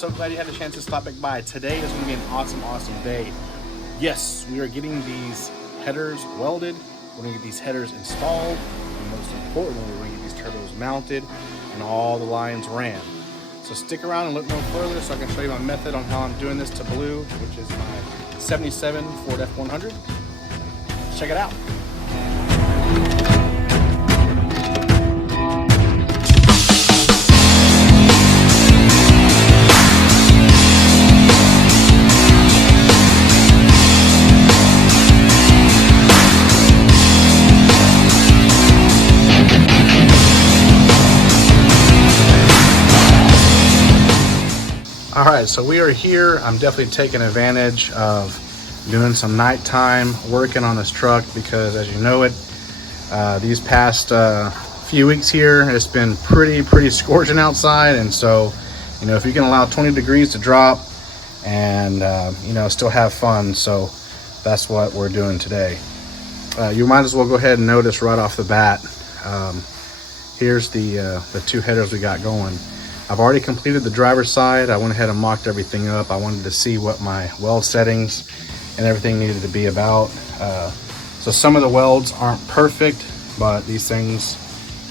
so glad you had a chance to stop back by. Today is going to be an awesome day. Yes, we are getting these headers welded. We're going to get these headers installed. And most importantly, we're going to get these turbos mounted and all the lines ran. So stick around and look no further so I can show you my method on how I'm doing this to Baloo, which is my 77 Ford F-150. Check it out. All right, so we are here. I'm definitely taking advantage of doing some nighttime working on this truck because, as you know it, these past few weeks here, it's been pretty scorching outside. And so, you know, if you can allow 20 degrees to drop and, you know, still have fun. So that's what we're doing today. You might as well go ahead and notice right off the bat. Here's the two headers we got going. I've already completed the driver's side. I went ahead and mocked everything up. I wanted to see what my weld settings and everything needed to be about. So some of the welds aren't perfect, but these things,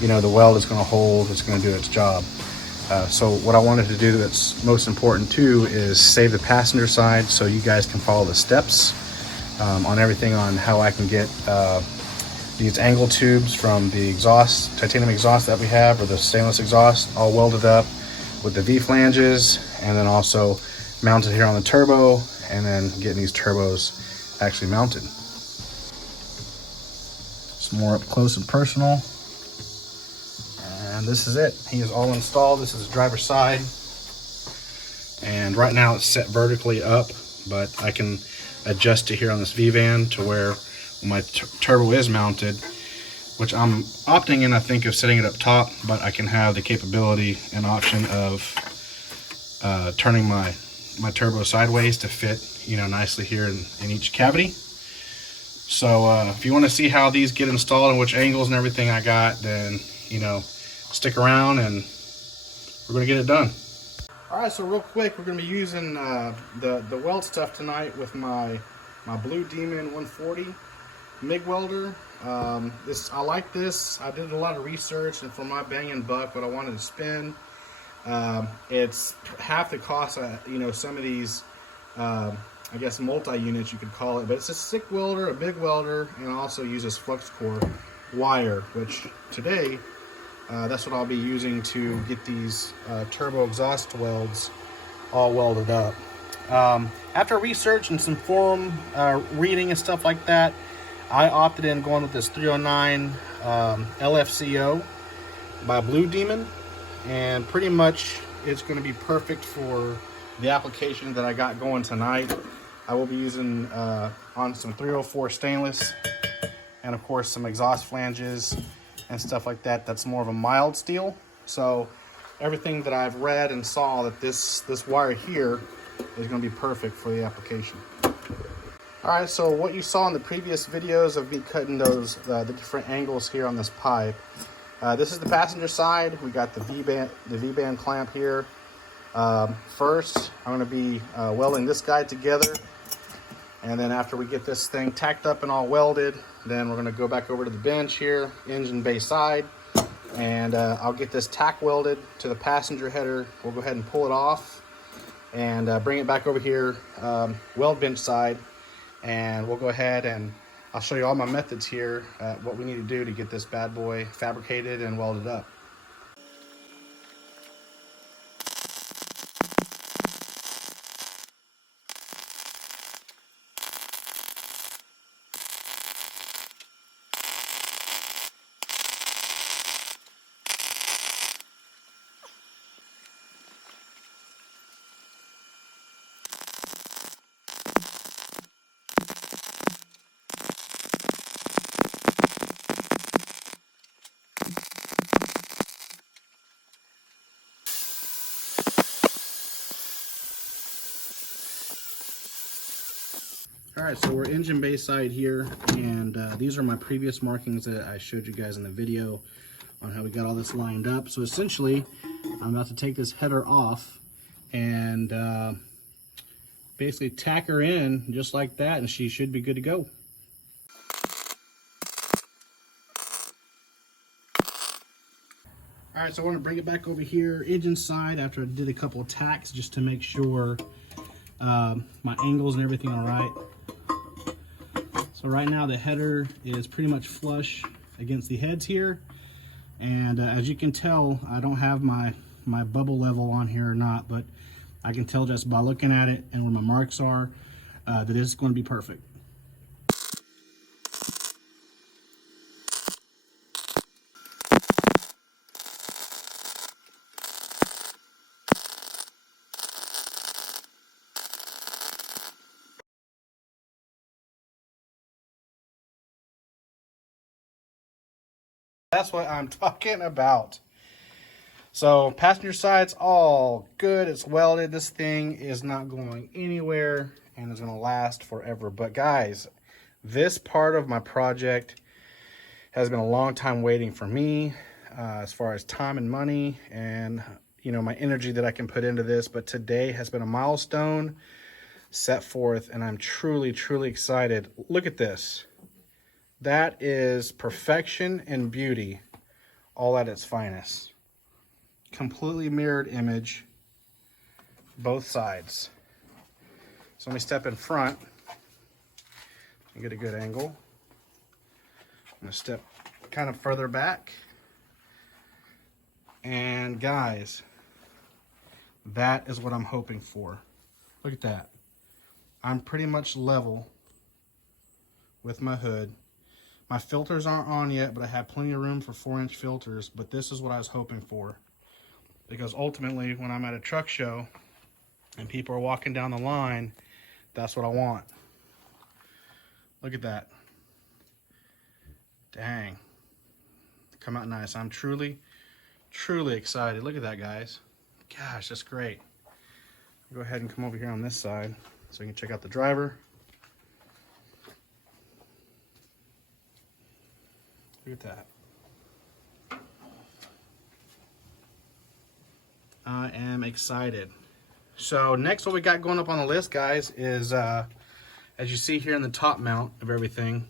you know, the weld is going to hold, it's going to do its job. So what I wanted to do that's most important too is save the passenger side so you guys can follow the steps on everything on how I can get these angle tubes from the exhaust, titanium exhaust that we have, or the stainless exhaust, all welded up with the V flanges, and then also mounted here on the turbo, and then getting these turbos actually mounted. Some more up close and personal. And this is it. He is all installed. This is the driver's side. And right now it's set vertically up, but I can adjust it here on this V-van to where my turbo is mounted, which I'm opting in, I think, of setting it up top, but I can have the capability and option of turning my turbo sideways to fit, you know, nicely here in each cavity. So if you want to see how these get installed and which angles and everything I got, then, you know, stick around and we're going to get it done. All right, so real quick, we're going to be using the weld stuff tonight with my Blue Demon 140 MIG welder. I like this. I did a lot of research, and for my banging buck, what I wanted to spend, it's half the cost of, you know, some of these, I guess, multi-units you could call it, but it's a stick welder, a big welder, and also uses Fluxcore wire, which today, that's what I'll be using to get these turbo exhaust welds all welded up. After research and some forum reading and stuff like that, I opted in going with this 309 LFCO by Blue Demon, and pretty much it's going to be perfect for the application that I got going tonight. I will be using on some 304 stainless, and of course some exhaust flanges and stuff like that. That's more of a mild steel. So everything that I've read and saw, that this wire here is going to be perfect for the application. Alright, so what you saw in the previous videos of me cutting those, the different angles here on this pipe. This is the passenger side. We got the V-band clamp here. First, I'm going to be welding this guy together. And then after we get this thing tacked up and all welded, then we're going to go back over to the bench here, engine bay side. And I'll get this tack welded to the passenger header. We'll go ahead and pull it off and bring it back over here, weld bench side. And we'll go ahead and I'll show you all my methods here, what we need to do to get this bad boy fabricated and welded up. All right, so we're engine bay side here, and these are my previous markings that I showed you guys in the video on how we got all this lined up. So essentially, I'm about to take this header off and basically tack her in just like that, and she should be good to go. All right, so I want to bring it back over here, engine side, after I did a couple of tacks just to make sure my angles and everything are right. So right now the header is pretty much flush against the heads here. And as you can tell, I don't have my bubble level on here or not, but I can tell just by looking at it and where my marks are that it's going to be perfect. That's what I'm talking about. So passenger side's all good. It's welded. This thing is not going anywhere and is going to last forever. But guys, this part of my project has been a long time waiting for me, as far as time and money and, you know, my energy that I can put into this. But today has been a milestone set forth, and I'm truly, truly excited. Look at this. That is perfection and beauty, all at its finest. Completely mirrored image, both sides. So let me step in front and get a good angle. I'm gonna step kind of further back. And guys, that is what I'm hoping for. Look at that. I'm pretty much level with my hood. My filters aren't on yet, but I have plenty of room for 4-inch filters, but this is what I was hoping for. Because ultimately, when I'm at a truck show and people are walking down the line, that's what I want. Look at that. Dang. Come out nice. I'm truly, truly excited. Look at that, guys. Gosh, that's great. I'll go ahead and come over here on this side so you can check out the driver. Look at that. I am excited. So next, what we got going up on the list, guys, is as you see here in the top mount of everything,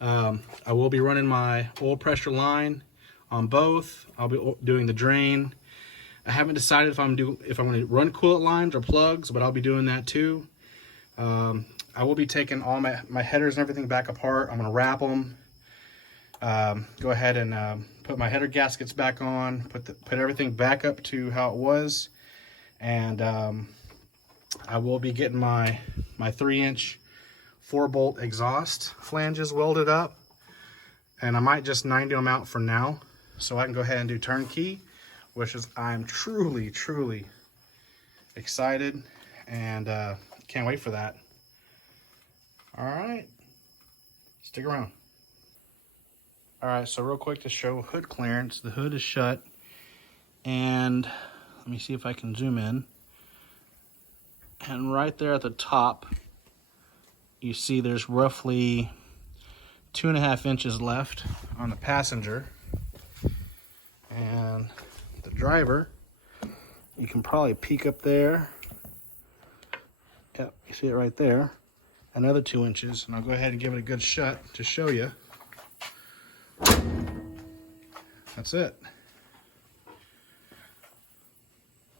I will be running my oil pressure line on both. I'll be doing the drain. I haven't decided if I'm going to run coolant lines or plugs, but I'll be doing that too. I will be taking all my headers and everything back apart. I'm going to wrap them. Go ahead and put my header gaskets back on, put everything back up to how it was, and I will be getting my 3-inch 4-bolt exhaust flanges welded up, and I might just 90 them out for now so I can go ahead and do turnkey, which is I'm truly, truly excited and can't wait for that. All right, stick around. All right, so real quick to show hood clearance, the hood is shut, and let me see if I can zoom in. And right there at the top, you see there's roughly 2.5 inches left on the passenger. And the driver, you can probably peek up there. Yep, you see it right there. Another 2 inches, and I'll go ahead and give it a good shut to show you. That's it.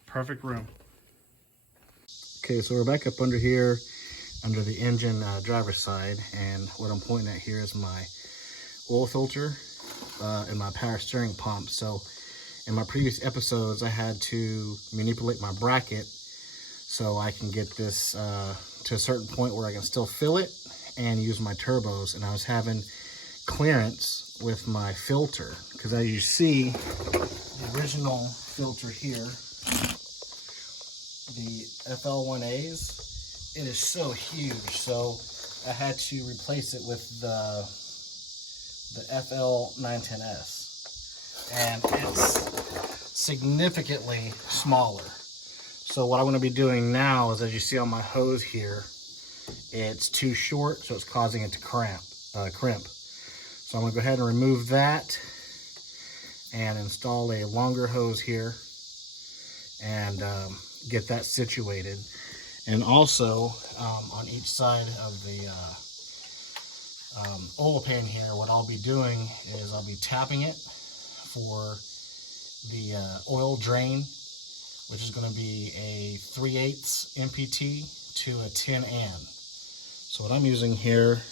Perfect room. Okay, so we're back up under here, under the engine driver's side, and what I'm pointing at here is my oil filter and my power steering pump. So in my previous episodes, I had to manipulate my bracket so I can get this to a certain point where I can still fill it and use my turbos. And I was having clearance with my filter, because as you see, the original filter here, the FL1As, it is so huge, so I had to replace it with the FL910S, and it's significantly smaller. So what I'm going to be doing now is, as you see on my hose here, it's too short, so it's causing it to crimp. So I'm going to go ahead and remove that and install a longer hose here and get that situated. And also on each side of the oil pan here, what I'll be doing is I'll be tapping it for the oil drain, which is going to be a 3/8 MPT to a 10 An. So what I'm using here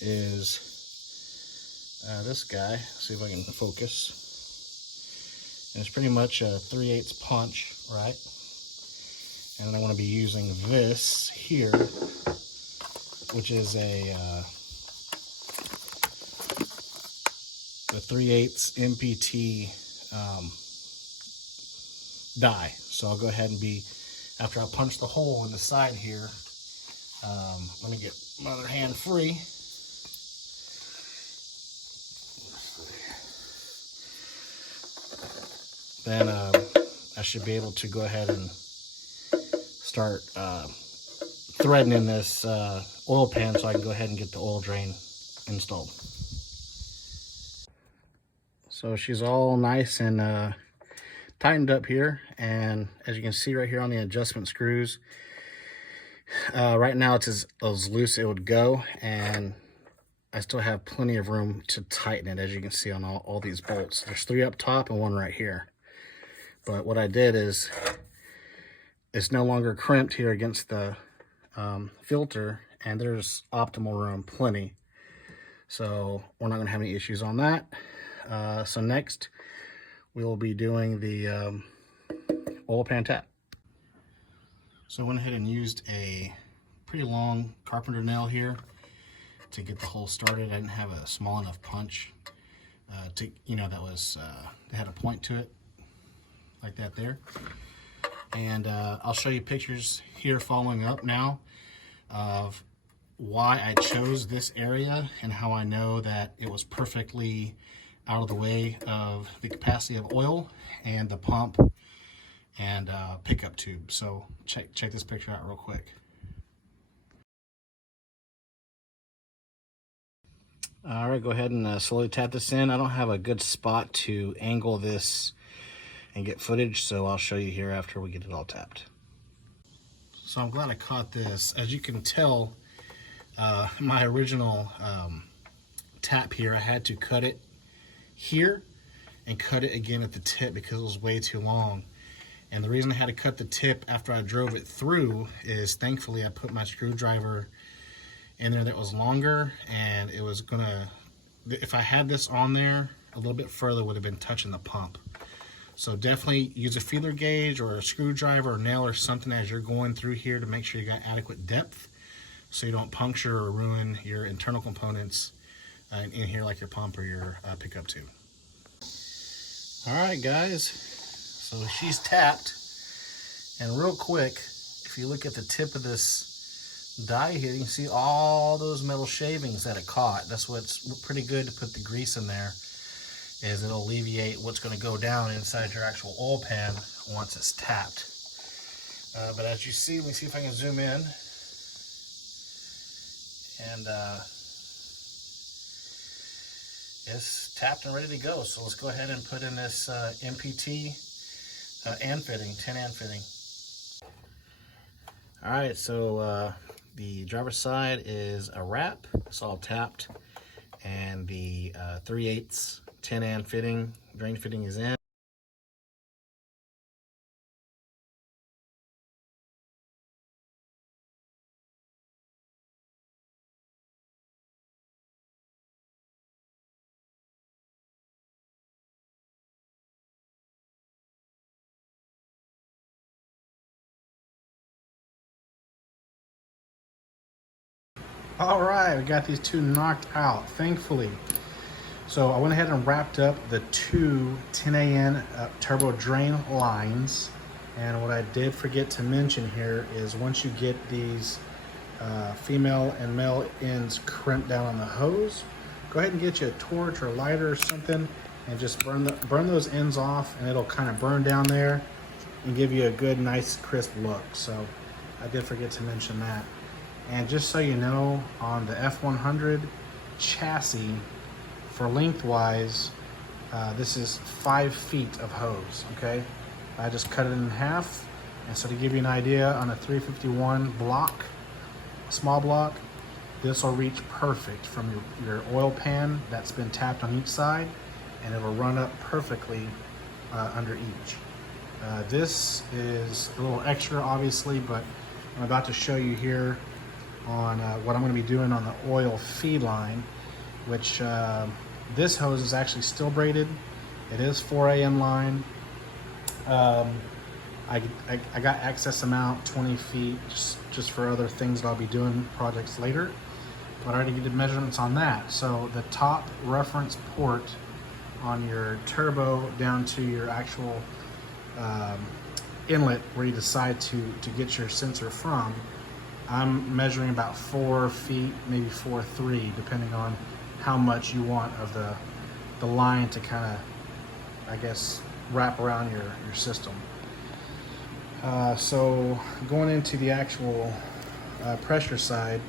is this guy. See if I can focus. And it's pretty much a 3/8 punch, right? And then I want to be using this here, which is a the 3/8 MPT die. So I'll go ahead and after I punch the hole in the side here, let me get my other hand free. Then I should be able to go ahead and start threading in this oil pan so I can go ahead and get the oil drain installed. So she's all nice and tightened up here, and as you can see right here on the adjustment screws, right now it's as loose as it would go, and I still have plenty of room to tighten it, as you can see on all these bolts. There's 3 up top and 1 right here. But what I did is it's no longer crimped here against the filter, and there's optimal room, plenty. So we're not going to have any issues on that. So next we will be doing the oil pan tap. So I went ahead and used a pretty long carpenter nail here to get the hole started. I didn't have a small enough punch to, that was that had a point to it, like that there. And I'll show you pictures here following up now of why I chose this area and how I know that it was perfectly out of the way of the capacity of oil and the pump and pickup tube. So check this picture out real quick. All right, go ahead and slowly tap this in. I don't have a good spot to angle this and get footage, so I'll show you here after we get it all tapped. So I'm glad I caught this. As you can tell, my original tap here, I had to cut it here and cut it again at the tip because it was way too long. And the reason I had to cut the tip after I drove it through is thankfully I put my screwdriver in there that was longer, and it was gonna, if I had this on there a little bit further, would have been touching the pump. So definitely use a feeler gauge or a screwdriver or nail or something as you're going through here to make sure you got adequate depth so you don't puncture or ruin your internal components in here, like your pump or your pickup tube. All right, guys, so she's tapped, and real quick, if you look at the tip of this die here, you can see all those metal shavings that it caught. That's what's pretty good to put the grease in there, is it'll alleviate what's going to go down inside your actual oil pan once it's tapped. But as you see, let me see if I can zoom in, and it's tapped and ready to go. So let's go ahead and put in this MPT and fitting, 10 and fitting. All right, so the driver's side is a wrap. It's all tapped, and the 3/8 10 and fitting, drain fitting is in. All right, we got these two knocked out, thankfully. So I went ahead and wrapped up the two 10 AN turbo drain lines. And what I did forget to mention here is once you get these female and male ends crimped down on the hose, go ahead and get you a torch or a lighter or something and just burn those ends off, and it'll kind of burn down there and give you a good, nice, crisp look. So I did forget to mention that. And just so you know, on the F-100 chassis, for lengthwise, this is 5 feet of hose, okay? I just cut it in half And so to give you an idea, on a 351 block, small block, this will reach perfect from your oil pan that's been tapped on each side, and it'll run up perfectly under each. This is a little extra, obviously, but I'm about to show you here on what I'm going to be doing on the oil feed line, which this hose is actually still braided. It is 4 AM line. I got excess amount, 20 feet, just for other things that I'll be doing projects later. But I already did measurements on that. So the top reference port on your turbo down to your actual inlet where you decide to get your sensor from, I'm measuring about 4 feet, maybe 4.3, depending on how much you want of the line to kind of, I guess, wrap around your system. So going into the actual pressure side,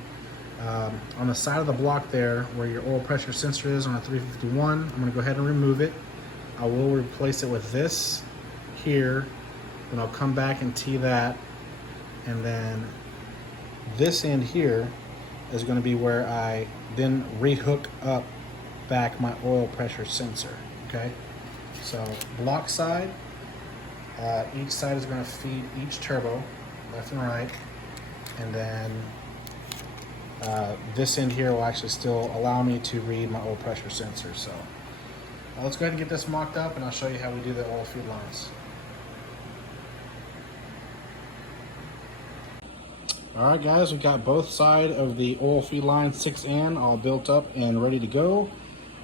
on the side of the block there where your oil pressure sensor is on a 351, I'm going to go ahead and remove it. I will replace it with this here, then I'll come back and tee that, and then this end here is going to be where I then rehook up back my oil pressure sensor. Okay, so block side, each side is going to feed each turbo, left and right, and then this end here will actually still allow me to read my oil pressure sensor. So let's go ahead and get this mocked up, and I'll show you how we do the oil feed lines. All right, guys, we've got both sides of the oil feed line 6N all built up and ready to go.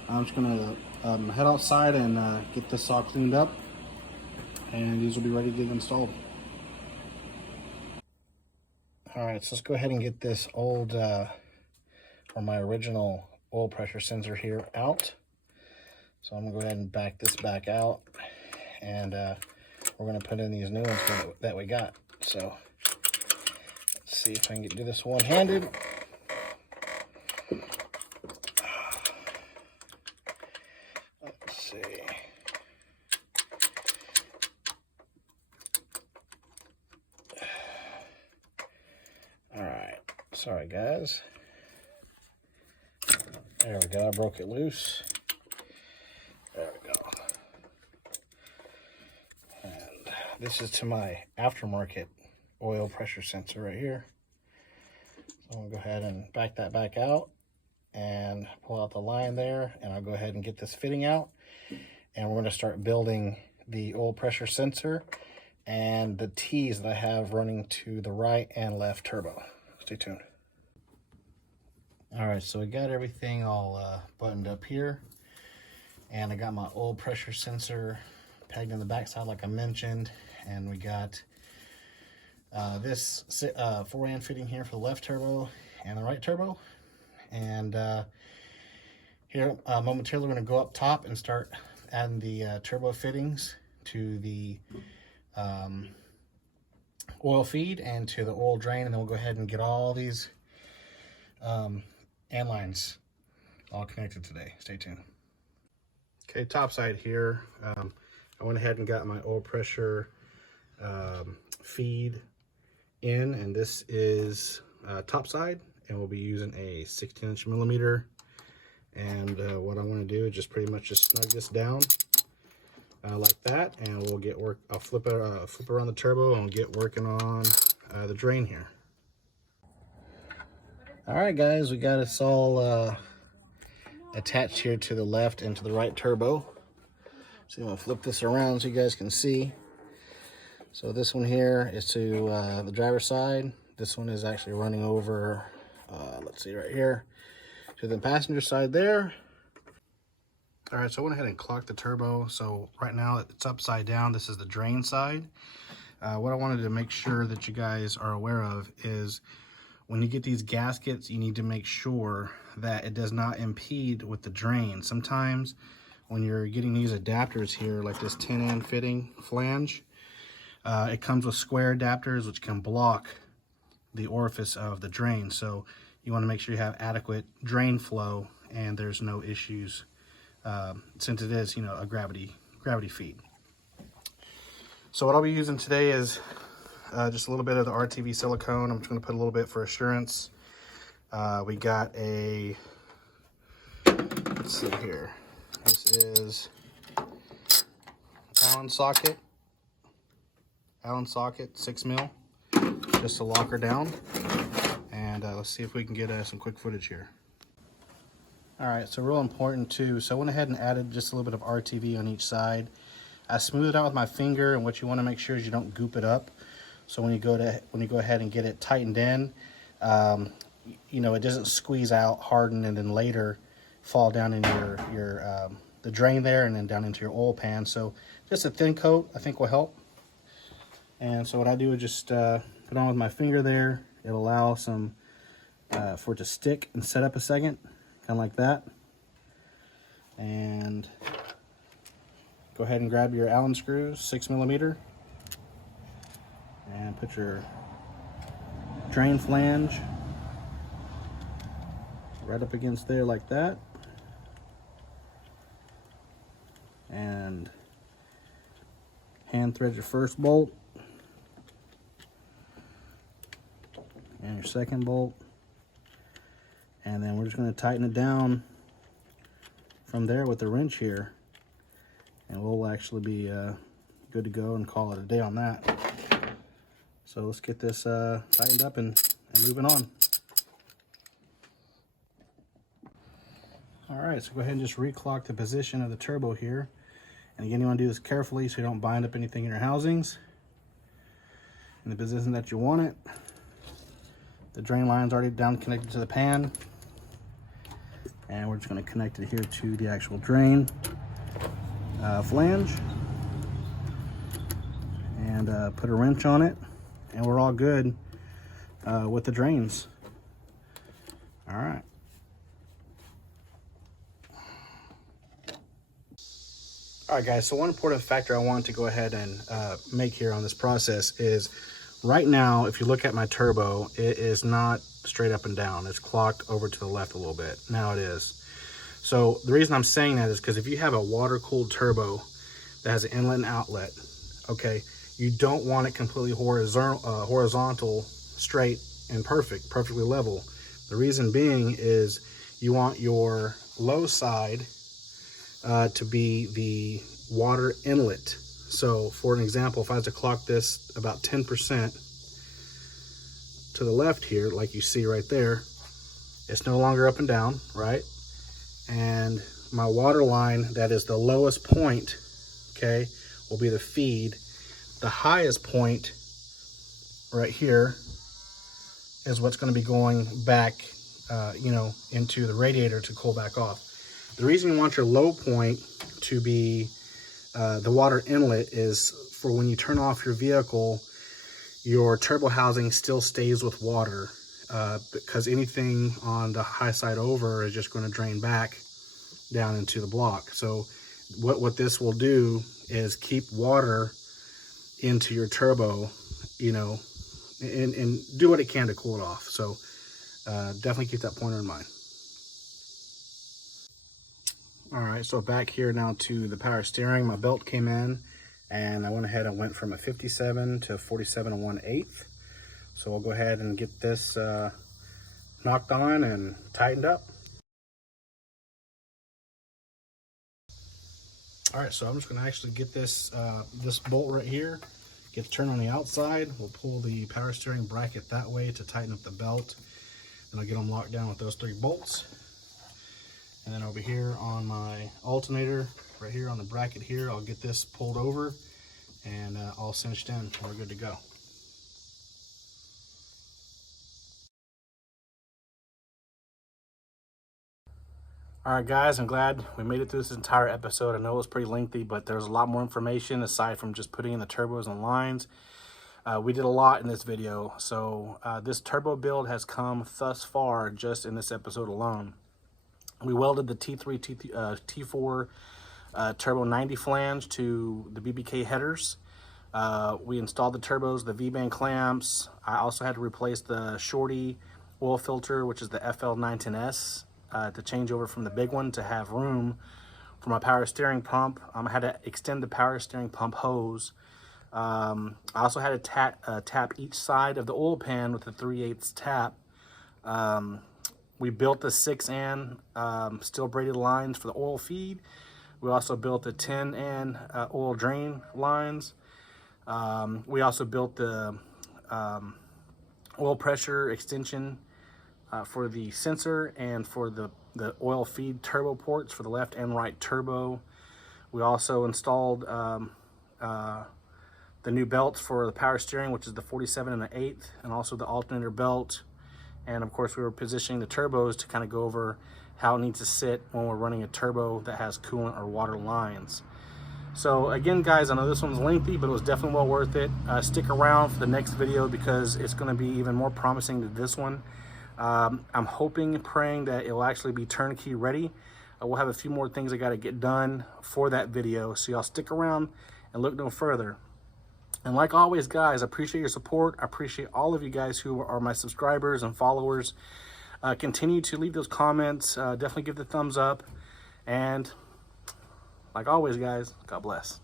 I'm just gonna head outside and get this all cleaned up, and these will be ready to get installed. All right, so let's go ahead and get this old, or my original oil pressure sensor here out. So I'm gonna go ahead and back this back out, and we're gonna put in these new ones that we got. So let's see if I can do this one-handed. Let's see. All right, sorry guys. There we go, I broke it loose. There we go. And this is to my aftermarket oil pressure sensor right here. So I'm gonna go ahead and back that back out and pull out the line there, and I'll go ahead and get this fitting out, and we're gonna start building the oil pressure sensor and the T's that I have running to the right and left turbo. Stay tuned. All right, so we got everything all buttoned up here, and I got my oil pressure sensor pegged in the backside like I mentioned, and we got this 4 fitting here for the left turbo and the right turbo. And here momentarily we're going to go up top and start adding the turbo fittings to the oil feed and to the oil drain, and then we'll go ahead and get all these and lines all connected today. Stay tuned. Okay, top side here, I went ahead and got my oil pressure feed in, and this is top side, and we'll be using a 16" millimeter. And what I'm going to do is just pretty much just snug this down like that, and we'll get work. I'll flip around the turbo and get working on the drain here. All right, guys, we got it all attached here to the left and to the right turbo. So I'm gonna flip this around so you guys can see. So this one here is to the driver's side. This one is actually running over, let's see, right here, to the passenger side there. All right, so I went ahead and clocked the turbo. So right now it's upside down. This is the drain side. What I wanted to make sure that you guys are aware of is when you get these gaskets, you need to make sure that it does not impede with the drain. Sometimes when you're getting these adapters here, like this 10N fitting flange, it comes with square adapters which can block the orifice of the drain. So you want to make sure you have adequate drain flow and there's no issues since it is, you know, a gravity feed. So what I'll be using today is just a little bit of the RTV silicone. I'm just going to put a little bit for assurance. We got a, let's see here. This is Allen socket, 6 mil, just to lock her down. And let's see if we can get some quick footage here. All right, so real important too. So I went ahead and added just a little bit of RTV on each side. I smoothed it out with my finger, and what you want to make sure is you don't goop it up. So when you go ahead and get it tightened in, you know, it doesn't squeeze out, harden, and then later fall down in your the drain there, and then down into your oil pan. So just a thin coat I think will help. And so what I do is just put on with my finger there. It'll allow some for it to stick and set up a second, kind of like that. And go ahead and grab your Allen screws, 6 millimeter, and put your drain flange right up against there like that. And hand thread your first bolt and your second bolt, and then we're just going to tighten it down from there with the wrench here, and we'll actually be good to go and call it a day on that. So let's get this tightened up and moving on. All right, so go ahead and just reclock the position of the turbo here. And again, you want to do this carefully so you don't bind up anything in your housings in the position that you want it. The drain line's already down connected to the pan, and we're just going to connect it here to the actual drain flange, and put a wrench on it, and we're all good with the drains. All right. All right, guys, so one important factor I want to go ahead and make here on this process is, right now, if you look at my turbo, it is not straight up and down. It's clocked over to the left a little bit. Now it is. So the reason I'm saying that is because if you have a water-cooled turbo that has an inlet and outlet, okay, you don't want it completely horizontal, straight, and perfectly level. The reason being is you want your low side to be the water inlet. So for an example, if I was to clock this about 10% to the left here, like you see right there, it's no longer up and down, right? And my water line, that is the lowest point, okay, will be the feed. The highest point right here is what's going to be going back, you know, into the radiator to cool back off. The reason you want your low point to be the water inlet is for when you turn off your vehicle, your turbo housing still stays with water, because anything on the high side over is just going to drain back down into the block. So what this will do is keep water into your turbo, you know, and do what it can to cool it off. So definitely keep that pointer in mind. All right, so back here now to the power steering. My belt came in, and I went ahead and went from a 57 to 47 1/8. So we'll go ahead and get this knocked on and tightened up. All right, so I'm just gonna actually get this this bolt right here, get the turn on the outside. We'll pull the power steering bracket that way to tighten up the belt, and I'll get them locked down with those 3 bolts. And then over here on my alternator, right here on the bracket here, I'll get this pulled over and all cinched in, and we're good to go. All right, guys, I'm glad we made it through this entire episode. I know it was pretty lengthy, but there's a lot more information aside from just putting in the turbos and lines. We did a lot in this video. So this turbo build has come thus far just in this episode alone. We welded the T3, T4 turbo 90 flange to the BBK headers. We installed the turbos, the V-band clamps. I also had to replace the shorty oil filter, which is the FL910S, to change over from the big one to have room for my power steering pump. I had to extend the power steering pump hose I also had to tap each side of the oil pan with a 3/8 tap. We built the 6N steel braided lines for the oil feed. We also built the 10N oil drain lines. We also built the oil pressure extension for the sensor and for the oil feed turbo ports for the left and right turbo. We also installed the new belts for the power steering, which is the 47 and the 8th, and also the alternator belt. And of course, we were positioning the turbos to kind of go over how it needs to sit when we're running a turbo that has coolant or water lines. So again, guys, I know this one's lengthy, but it was definitely well worth it. Stick around for the next video because it's going to be even more promising than this one. I'm hoping and praying that it will actually be turnkey ready. We'll have a few more things I got to get done for that video, so y'all stick around and look no further. And like always, guys, I appreciate your support. I appreciate all of you guys who are my subscribers and followers. Continue to leave those comments. Definitely give the thumbs up. And like always, guys, God bless.